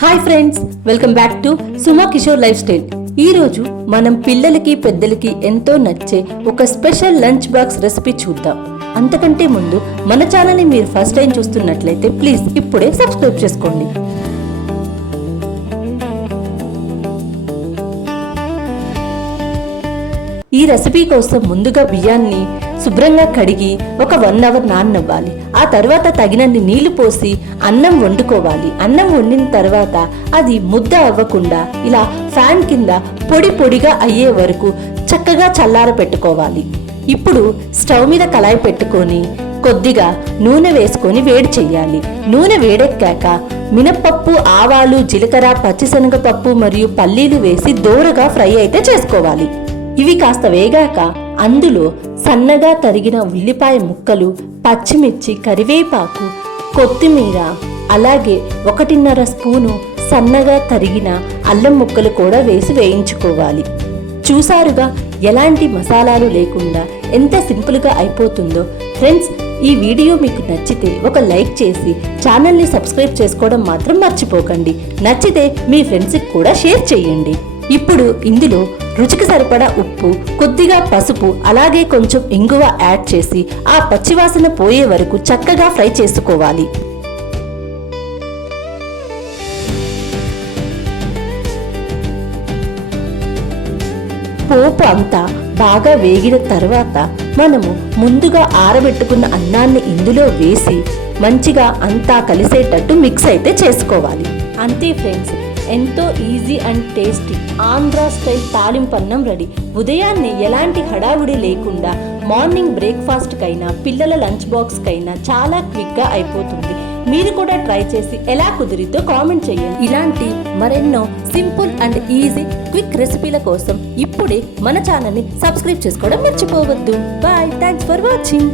Hi friends, welcome back to Suma Kishore life style. ఈరోజు మనం పిల్లలకి పెద్దలకి ఎంతో నచ్చే ఒక స్పెషల్ లంచ్ బాక్స్ రెసిపీ చూద్దాం. అంతకంటే ముందు మన ఛానల్ని మీరు ఫస్ట్ టైం చూస్తున్నట్లయితే ప్లీజ్ ఇప్పుడే సబ్స్క్రైబ్ చేసుకోండి. ఈ రెసిపీ కోసం ముందుగా బియ్యాన్ని శుభ్రంగా కడిగి ఒక 1 అవర్ నాననివ్వాలి. ఆ తర్వాత తగినన్ని నీళ్లు పోసి అన్నం వండుకోవాలి. అన్నం వండిన తర్వాత అది ముద్ద అవ్వకుండా ఇలా ఫ్యాన్ కింద పొడి పొడిగా అయ్యే వరకు చక్కగా చల్లార పెట్టుకోవాలి. ఇప్పుడు స్టవ్ మీద కళాయి పెట్టుకొని కొద్దిగా నూనె వేసుకొని వేడి చెయ్యాలి. నూనె వేడెక్కాక మినప్పప్పు, ఆవాలు, జీలకర్ర, పచ్చిశనగపప్పు మరియు పల్లీలు వేసి దోరగా ఫ్రై అయితే చేసుకోవాలి. ఇవి కాస్త వేగాక అందులో సన్నగా తరిగిన ఉల్లిపాయ ముక్కలు, పచ్చిమిర్చి, కరివేపాకు, కొత్తిమీర, అలాగే 1.5 స్పూను సన్నగా తరిగిన అల్లం ముక్కలు కూడా వేసి వేయించుకోవాలి. చూసారుగా ఎలాంటి మసాలాలు లేకుండా ఎంత సింపుల్గా అయిపోతుందో. ఫ్రెండ్స్, ఈ వీడియో మీకు నచ్చితే ఒక లైక్ చేసి ఛానల్ని సబ్స్క్రైబ్ చేసుకోవడం మాత్రం మర్చిపోకండి. నచ్చితే మీ ఫ్రెండ్స్కి కూడా షేర్ చేయండి. ఇప్పుడు ఇందులో రుచికి సరిపడా ఉప్పు, కొద్దిగా పసుపు, అలాగే కొంచెం ఇంగువ యాడ్ చేసి ఆ పచ్చివాసన పోయే వరకు చక్కగా ఫ్రై చేసుకోవాలి. పోపు అంతా బాగా వేగిన తర్వాత మనము ముందుగా ఆరబెట్టుకున్న అన్నాన్ని ఇందులో వేసి మంచిగా అంతా కలిసేటట్టు మిక్స్ అయితే చేసుకోవాలి. అంతే ఫ్రెండ్స్, ఎంతో easy and tasty Andhra style తాలింపన్నం రెడీ. ఉదయాన్నే ఎలాంటి హడావుడి లేకుండా మార్నింగ్ బ్రేక్ఫాస్ట్కైనా పిల్లల లంచ్ బాక్స్కైనా చాలా క్విక్గా అయిపోతుంది. మీరు కూడా ట్రై చేసి ఎలా కుదిరితో కామెంట్ చేయండి. ఇలాంటి మరెన్నో సింపుల్ అండ్ ఈజీ క్విక్ రెసిపీల కోసం ఇప్పుడే మన ఛానల్ని సబ్స్క్రైబ్ చేసుకోవడం మర్చిపోవద్దు. Bye, thanks for watching.